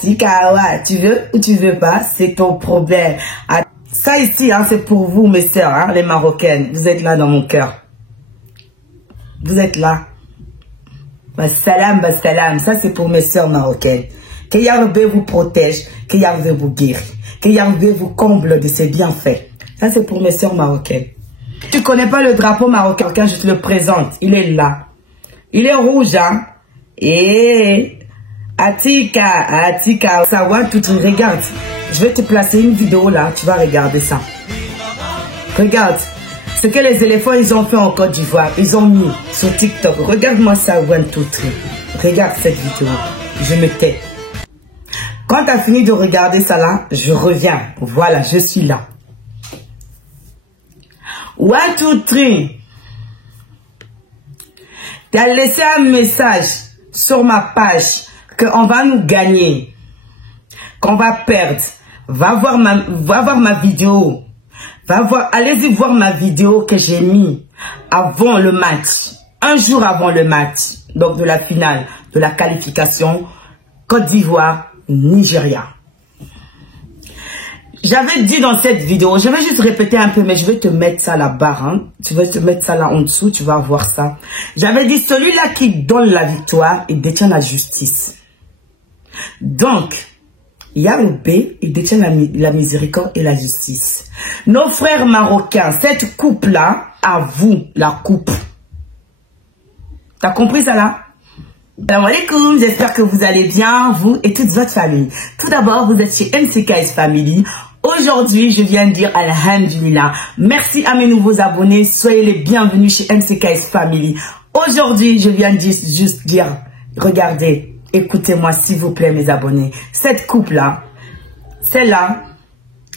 Tikawa, tu veux ou tu veux pas, c'est ton problème. Ça ici, hein, c'est pour vous, mes sœurs, hein, les Marocaines. Vous êtes là dans mon cœur. Vous êtes là. Salam, ça c'est pour mes sœurs marocaines. Que Yahweh vous protège, que Yahweh vous guérit, que Yahweh vous comble de ses bienfaits. Ça c'est pour mes sœurs marocaines. Tu connais pas le drapeau marocain, je te le présente. Il est là. Il est rouge, hein. Et Atika, ça va, tout regarde. Je vais te placer une vidéo là, tu vas regarder ça. Regarde. Ce que les éléphants, ils ont fait en Côte d'Ivoire, ils ont mis sur TikTok. Regarde-moi ça, one, two, three. Regarde cette vidéo. Je me tais. Quand tu as fini de regarder ça là, je reviens. Voilà, je suis là. One, two, three. Tu as laissé un message sur ma page qu'on va nous gagner, qu'on va perdre. Va voir ma vidéo. Allez-y voir ma vidéo que j'ai mis avant le match, un jour avant le match, donc de la finale, de la qualification Côte d'Ivoire, Nigeria. J'avais dit dans cette vidéo, je vais juste répéter un peu, mais je vais te mettre ça là-bas, hein. Tu vas te mettre ça là en dessous, tu vas voir ça. J'avais dit, celui-là qui donne la victoire, il détient la justice. Donc, Yahweh, il détient la miséricorde et la justice. Nos frères marocains, cette coupe-là, à vous, la coupe. T'as compris ça là? Salam alaikum, j'espère que vous allez bien, vous et toute votre famille. Tout d'abord, vous êtes chez MCKS Family. Aujourd'hui, je viens de dire Alhamdulillah. Merci à mes nouveaux abonnés, soyez les bienvenus chez MCKS Family. Aujourd'hui, je viens de juste dire, regardez. Écoutez-moi s'il vous plaît mes abonnés. Cette coupe-là, celle-là,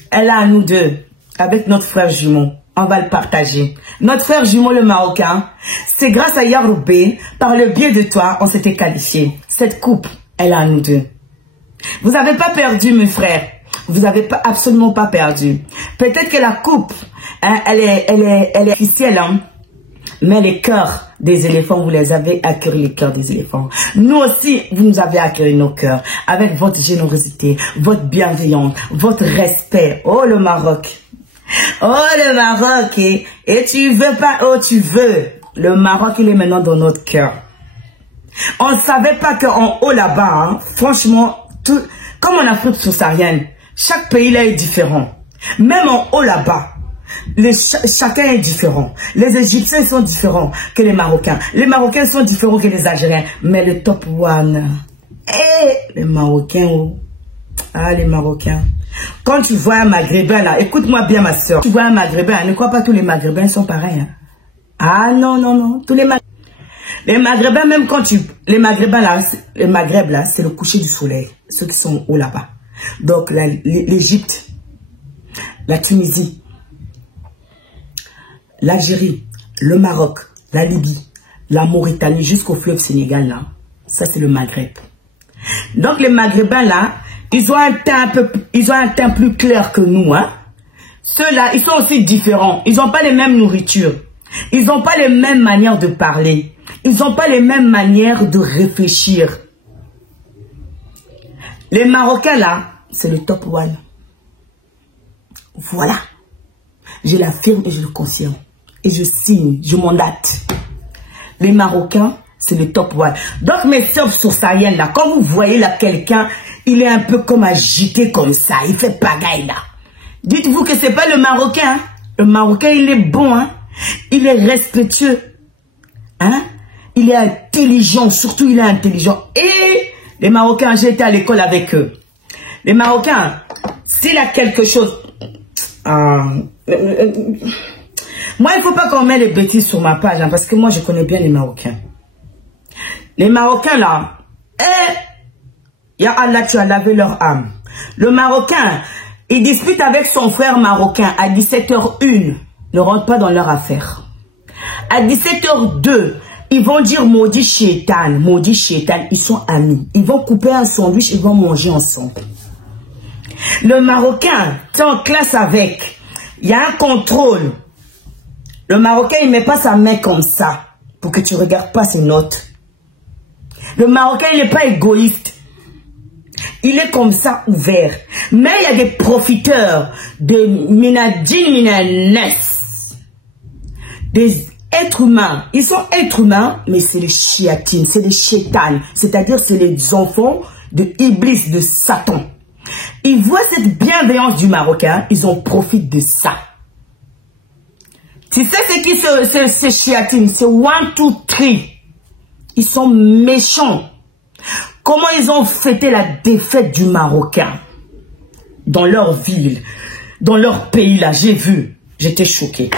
elle a à nous deux, avec notre frère jumeau. On va le partager. Notre frère jumeau le Marocain, c'est grâce à Yahweh, par le biais de toi, on s'était qualifié. Cette coupe, elle a à nous deux. Vous n'avez pas perdu mes frères. Vous n'avez absolument pas perdu. Peut-être que la coupe, hein, elle est officielle, hein. Mais les cœurs des éléphants, vous les avez accueillis, les cœurs des éléphants. Nous aussi, vous nous avez accueilli nos cœurs avec votre générosité, votre bienveillance, votre respect. Oh, le Maroc. Oh, le Maroc. Et tu veux pas, oh, tu veux. Le Maroc, il est maintenant dans notre cœur. On ne savait pas qu'en haut là-bas, hein, franchement, tout, comme en Afrique subsaharienne, chaque pays là est différent. Même en haut là-bas. Chacun est différent. Les Égyptiens sont différents que les Marocains. Les Marocains sont différents que les Algériens. Mais le top one, les Marocains, oh. Ah, les Marocains. Quand tu vois un Maghrébin là, écoute-moi bien ma soeur. Tu vois un Maghrébin, ne crois pas tous les Maghrébins sont pareils. Hein. Ah non, non, non. Tous les Maghrébins, même quand tu... Les Maghrébins là, les Maghreb là, c'est le coucher du soleil. Ceux qui sont haut là-bas. Donc l'Égypte, la Tunisie, l'Algérie, le Maroc, la Libye, la Mauritanie, jusqu'au fleuve Sénégal, là. Ça, c'est le Maghreb. Donc, les Maghrébins, là, ils ont un teint plus clair que nous, hein. Ceux-là, ils sont aussi différents. Ils n'ont pas les mêmes nourritures. Ils n'ont pas les mêmes manières de parler. Ils n'ont pas les mêmes manières de réfléchir. Les Marocains, là, c'est le top one. Voilà. Je l'affirme et je le confirme. Et je signe, je mandate. Les Marocains, c'est le top one. Donc mes sœurs subsahariennes là, quand vous voyez là quelqu'un, il est un peu comme agité comme ça, il fait pagaille là. Dites-vous que c'est pas le Marocain. Hein? Le Marocain, il est bon, hein? Il est respectueux. Hein? Il est intelligent, surtout il est intelligent. Et les Marocains, j'ai été à l'école avec eux. Les Marocains, s'il a quelque chose... moi, il ne faut pas qu'on mette les bêtises sur ma page, hein, parce que moi, je connais bien les Marocains. Les Marocains, là, ya Allah, tu as lavé leur âme. Le Marocain, il dispute avec son frère marocain à 17h01. Ne rentre pas dans leur affaire. À 17h02, ils vont dire maudit chétan, ils sont amis. Ils vont couper un sandwich, ils vont manger ensemble. Le Marocain, tu es en classe avec, il y a un contrôle. Le Marocain, il ne met pas sa main comme ça pour que tu ne regardes pas ses notes. Le Marocain, il n'est pas égoïste. Il est comme ça ouvert. Mais il y a des profiteurs de Minadine Minanes. Des êtres humains. Ils sont êtres humains, mais c'est les chiatines, c'est les chétanes. C'est-à-dire c'est les enfants de Iblis, de Satan. Ils voient cette bienveillance du Marocain, ils en profitent de ça. Tu sais c'est qui ces chiatines? C'est 1, 2, 3. Ils sont méchants. Comment ils ont fêté la défaite du Marocain dans leur ville, dans leur pays là, j'ai vu, j'étais choquée.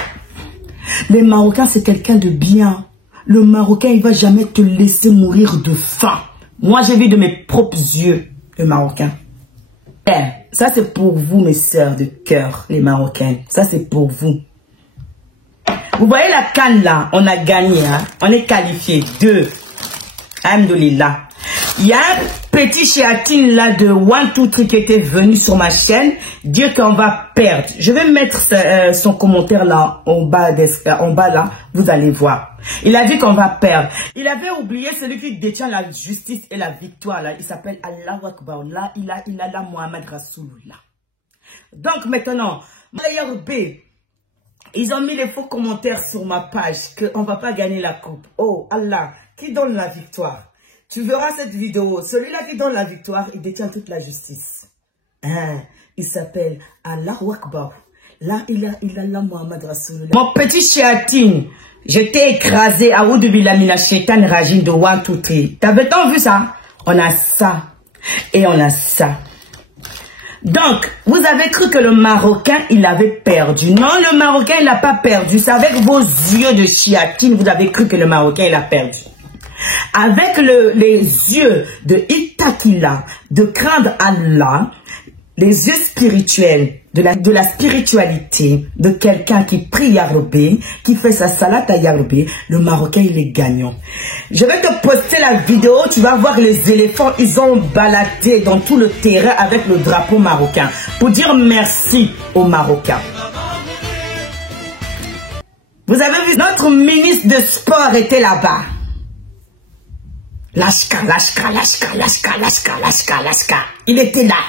Les Marocains c'est quelqu'un de bien. Le Marocain il va jamais te laisser mourir de faim. Moi j'ai vu de mes propres yeux le Marocain. Ça c'est pour vous mes sœurs de cœur, les Marocaines. Ça c'est pour vous. Vous voyez la CAN là, on a gagné, hein? On est qualifié 2. Alhamdoulilah. Il y a un petit chéatine là de 1, 2, 3 qui était venu sur ma chaîne dire qu'on va perdre. Je vais mettre son commentaire là en bas là, vous allez voir. Il a dit qu'on va perdre. Il avait oublié celui qui détient la justice et la victoire là. Il s'appelle Allahu Akbar. Là, il a la Mohamed Rasulullah. Donc maintenant, ils ont mis les faux commentaires sur ma page qu'on ne va pas gagner la coupe. Oh Allah, qui donne la victoire? Tu verras cette vidéo. Celui-là qui donne la victoire, il détient toute la justice. Hein? Il s'appelle Allahu Akbar. Là, il a la Mohamed Rasulullah. Mon petit chéatine, j'étais écrasé à Oudubilamina Shaitan Rajin de 1, 2, 3. T'avais-tu vu ça? On a ça. Et on a ça. Donc, vous avez cru que le Marocain, il avait perdu. Non, le Marocain, il n'a pas perdu. C'est avec vos yeux de chiatine, vous avez cru que le Marocain, il a perdu. Avec les yeux de Itakila, de craindre Allah, les yeux spirituels, de la spiritualité, de quelqu'un qui prie Yarobé, qui fait sa salade à Yarobé, le Marocain, il est gagnant. Je vais te poster la vidéo, tu vas voir les éléphants, ils ont baladé dans tout le terrain avec le drapeau marocain, pour dire merci aux Marocains. Vous avez vu, notre ministre de sport était là-bas. Lashka. Il était là.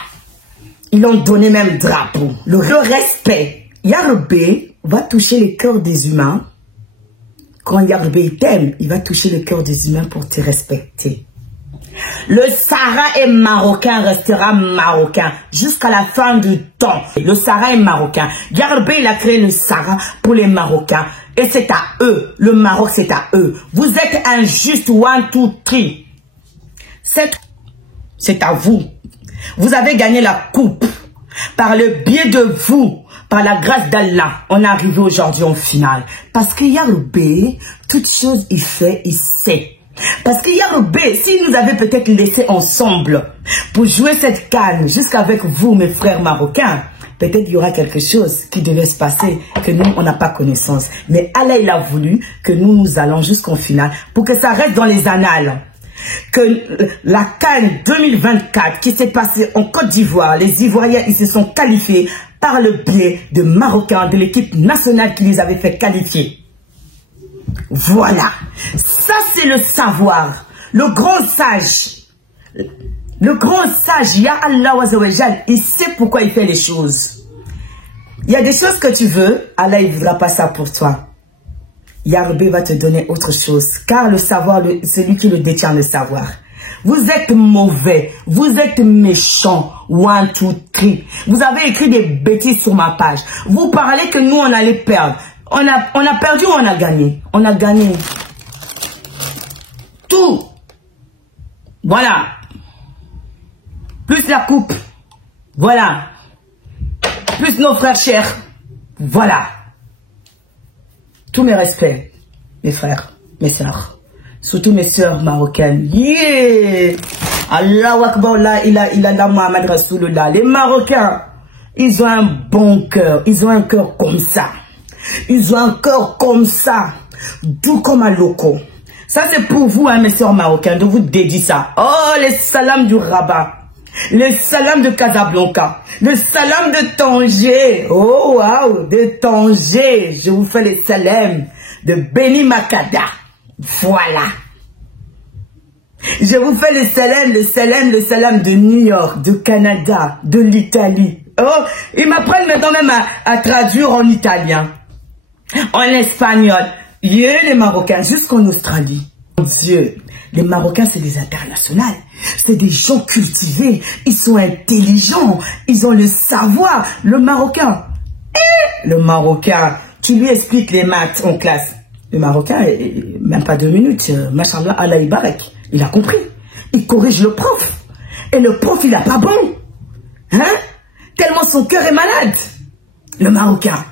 Ils ont donné même drapeau. Le respect. Yarobé va toucher le cœur des humains. Quand Yarobé t'aime, il va toucher le cœur des humains pour te respecter. Le Sahara est marocain, restera marocain jusqu'à la fin du temps. Le Sahara est marocain. Yarobé, il a créé le Sahara pour les Marocains. Et c'est à eux. Le Maroc, c'est à eux. Vous êtes injustes, 1, 2, 3. C'est à vous. Vous avez gagné la coupe. Par le biais de vous, par la grâce d'Allah, on est arrivé aujourd'hui en finale. Parce que Yarobé, toutes choses il fait, il sait. Parce que Yarobé, s'il nous avait peut-être laissé ensemble pour jouer cette canne jusqu'avec vous, mes frères marocains, peut-être il y aura quelque chose qui devait se passer que nous, on n'a pas connaissance. Mais Allah, il a voulu que nous allons jusqu'en finale pour que ça reste dans les annales. Que la CAN 2024 qui s'est passée en Côte d'Ivoire, les Ivoiriens, ils se sont qualifiés par le biais de Marocains, de l'équipe nationale qui les avait fait qualifier. Voilà. Ça, c'est le savoir. Le grand sage. Le grand sage, Ya Allah Azzawajal, il sait pourquoi il fait les choses. Il y a des choses que tu veux, Allah, il ne voudra pas ça pour toi. Yarobé va te donner autre chose. Car le savoir, celui qui le détient le savoir. Vous êtes mauvais. Vous êtes méchants. 1, 2, 3. Vous avez écrit des bêtises sur ma page. Vous parlez que nous, on allait perdre. On a perdu ou on a gagné? On a gagné. Tout. Voilà. Plus la coupe. Voilà. Plus nos frères chers. Voilà. Tous mes respects, mes frères, mes sœurs, surtout mes sœurs marocaines. Yeah! Allahu Akbar, là, il a la Mohamed Rasulullah. Les Marocains, ils ont un bon cœur. Ils ont un cœur comme ça. Ils ont un cœur comme ça. Doux comme un loco. Ça, c'est pour vous, hein, mes sœurs marocaines, de vous dédier ça. Oh, les salams du Rabat. Le salam de Casablanca, le salam de Tanger, oh waouh, de Tanger, je vous fais les salams de Beni Makada, voilà. Je vous fais le salam de New York, de Canada, de l'Italie. Oh, ils m'apprennent maintenant même à traduire en italien, en espagnol. Les Marocains, jusqu'en Australie. Mon Dieu, les Marocains, c'est des internationaux. C'est des gens cultivés. Ils sont intelligents. Ils ont le savoir. Le Marocain, tu lui expliques les maths en classe. Le Marocain, même pas 2 minutes, machallah, Allah Ibarek. Il a compris. Il corrige le prof. Et le prof, il a pas bon. Hein? Tellement son cœur est malade. Le Marocain.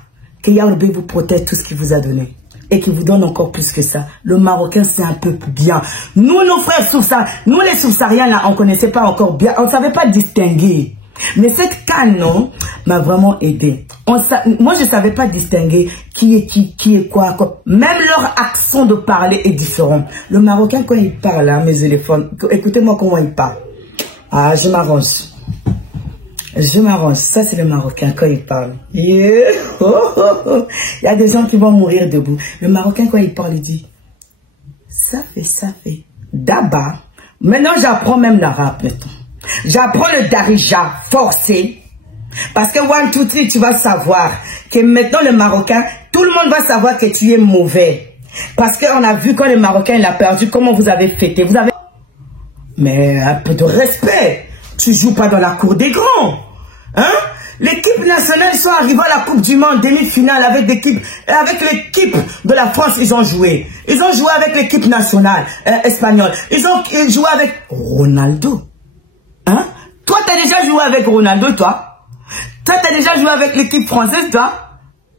Que Yahweh vous protège tout ce qu'il vous a donné. Et qu'il vous donne encore plus que ça. Le Marocain, c'est un peuple bien. Nous, nos frères nous les subsahariens, là, on connaissait pas encore bien. On savait pas distinguer. Mais cette canne, non, m'a vraiment aidé. Moi, je savais pas distinguer qui est quoi. Même leur accent de parler est différent. Le Marocain, quand il parle, hein, mes éléphones, écoutez-moi comment il parle. Ah, je m'arrange. Ça c'est le Marocain quand il parle. Yeah. Il y a des gens qui vont mourir debout. Le Marocain quand il parle, il dit ça fait. D'abord, maintenant j'apprends même l'arabe maintenant. J'apprends le darija forcé. Parce que 1, 2, 3, tu vas savoir que maintenant le Marocain, tout le monde va savoir que tu es mauvais. Parce qu'on a vu quand le Marocain il a perdu, comment vous avez fêté. Mais un peu de respect. Tu joues pas dans la cour des grands. Hein? L'équipe nationale, ils sont arrivés à la Coupe du Monde, demi-finale, avec l'équipe de la France, ils ont joué. Ils ont joué avec l'équipe nationale espagnole. Ils ont joué avec Ronaldo. Hein? Toi, tu as déjà joué avec Ronaldo, toi? Toi, tu as déjà joué avec l'équipe française, toi?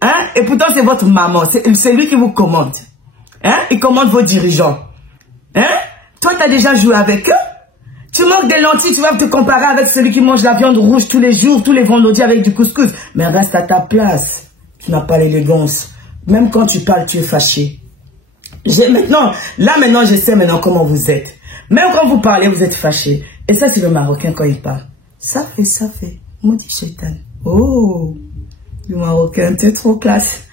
Hein? Et pourtant, c'est votre maman. C'est lui qui vous commande. Hein? Il commande vos dirigeants. Hein? Toi, tu as déjà joué avec eux? Tu manques des lentilles, tu vas te comparer avec celui qui mange la viande rouge tous les jours, tous les vendredis avec du couscous. Mais reste à ta place. Tu n'as pas l'élégance. Même quand tu parles, tu es fâché. Maintenant, je sais maintenant comment vous êtes. Même quand vous parlez, vous êtes fâché. Et ça, c'est le Marocain quand il parle. Ça fait. Maudit Shaitan. Oh, le Marocain, t'es trop classe.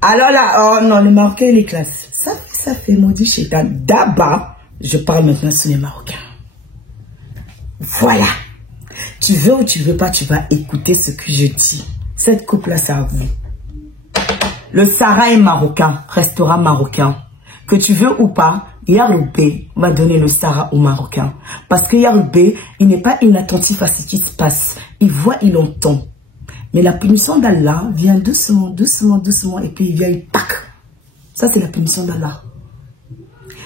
Alors là, oh non, le Marocain, il est classe. Ça fait, maudit Shaitan. D'abord, je parle maintenant sur les Marocains. Voilà. Tu veux ou tu veux pas, tu vas écouter ce que je dis. Cette coupe-là, c'est à vous. Le Sahara est marocain, restera marocain. Que tu veux ou pas, Yaroubé va donner le Sahara aux Marocains. Parce que Yaroubé, il n'est pas inattentif à ce qui se passe. Il voit, il entend. Mais la punition d'Allah vient doucement, et puis il vient, il tac. Ça, c'est la punition d'Allah.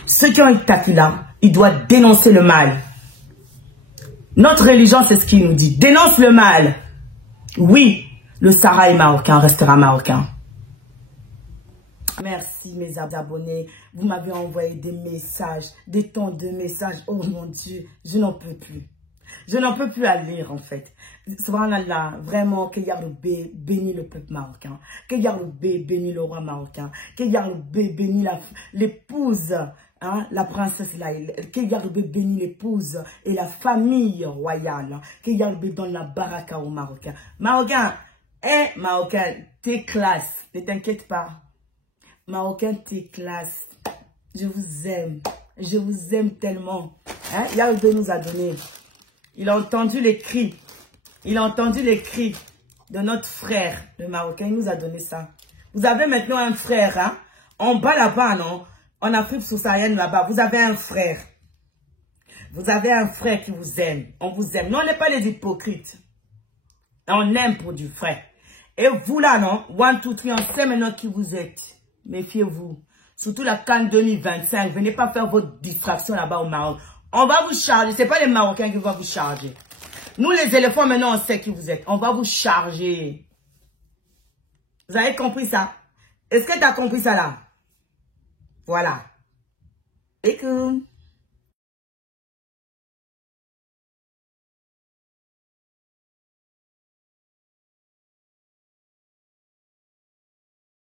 Ceux qui ont été là, ils doivent dénoncer le mal. Notre religion, c'est ce qu'il nous dit. Dénonce le mal. Oui, le Sahara est marocain, restera marocain. Merci mes abonnés. Vous m'avez envoyé des messages, des tonnes de messages. Oh mon Dieu, je n'en peux plus. Je n'en peux plus à lire en fait. Subhanallah, vraiment, que Yaroubé bénit le peuple marocain. Que Yaroubé bénit le roi marocain. Que Yaroubé bénit l'épouse, hein, la princesse Laïla. Que Yaroubé bénit l'épouse et la famille royale. Que Yaroubé donne la baraka aux Marocains. Marocain, Marocain, t'es classe. Ne t'inquiète pas. Marocain, t'es classe. Je vous aime. Je vous aime tellement. Hein? Yaroubé nous a donné. Il a entendu les cris. Il a entendu les cris de notre frère, le Marocain. Il nous a donné ça. Vous avez maintenant un frère, hein? En bas là-bas, non? En Afrique subsaharienne là-bas, vous avez un frère. Vous avez un frère qui vous aime. On vous aime. Nous, on n'est pas les hypocrites. On aime pour du frère. Et vous là, non? 1, 2, 3, on sait maintenant qui vous êtes. Méfiez-vous. Surtout la CAN 2025. Venez pas faire votre distraction là-bas au Maroc. On va vous charger. Ce n'est pas les Marocains qui vont vous charger. Nous, les éléphants, maintenant, on sait qui vous êtes. On va vous charger. Vous avez compris ça? Est-ce que tu as compris ça là? Voilà. Et que...